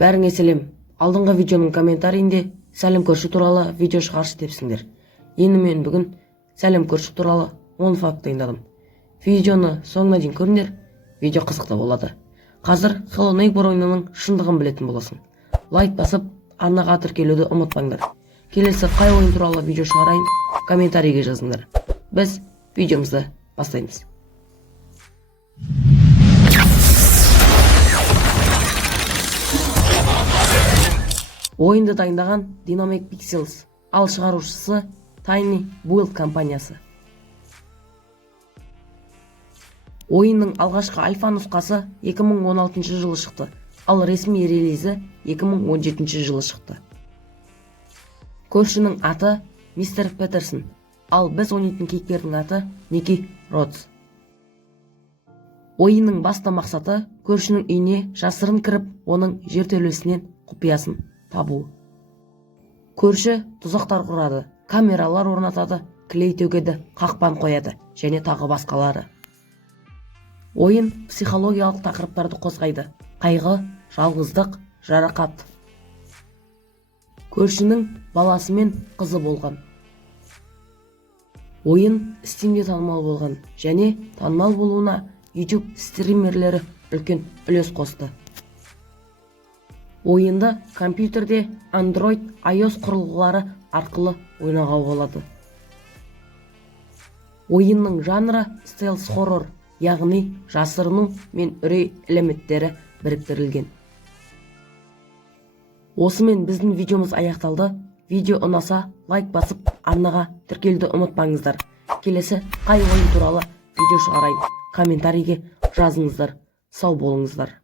Бәріңе сәлем. Алдыңғы видеоның комментарийінде Сәлем көрші туралы видео шығаршы депсіңдер. Енді мен бүгін Сәлем көрші туралы 10 факт дайындадым. Видеоны соңына дейін көріңдер. Видео қызықты болады. Қазір Hello Neighbor ойынының шындығын білетін боласың. Лайк басып, арнаға тіркелуді ұмытпаңдар. Келесі қай ойын туралы видео шығарайын, комментарийге жазыңдар. Біз видеомызды бастаймыз. Ойынды дайындаған Dynamic Pixels, ал шығарушысы Tiny Build компаниясы. Ойынның алғашқы альфа нұсқасы 2016 жылы шықты, ал ресми релизі 2017 жылы шықты. Көршінің аты Мистер Петерсон, ал біз ойнайтын кейіпкердің аты Ники Родс. Ойынның басты мақсаты көршінің үйіне жасырын кіріп, оның жертөлесінен құпиясын табу. Көрші тұзақтар құрады, камералар орнатады, клей төгеді, қақпан қояды және тағы басқалары. Ойын психологиялық тақырыптарды қозғайды: қайғы, жалғыздық, жарақат. Көршінің баласы мен қызы болған. Ойын Steam'де танымал болған және танымал болуына YouTube стримерлері үлкен үлес қосты. Ойынды компьютерде Android, iOS құрылғылары арқылы ойнауға болады. Ойынның жанры стелс хоррор, яғни жасырыну мен үрей элементтері біріктірілген. Осымен біздің видеомыз аяқталды. Видео ұнаса, лайк басып, арнаға тіркелуді ұмытпаңыздар. Келесі қай ойын туралы видео шығарайын, комментарийге жазыңыздар. Сау болыңыздар.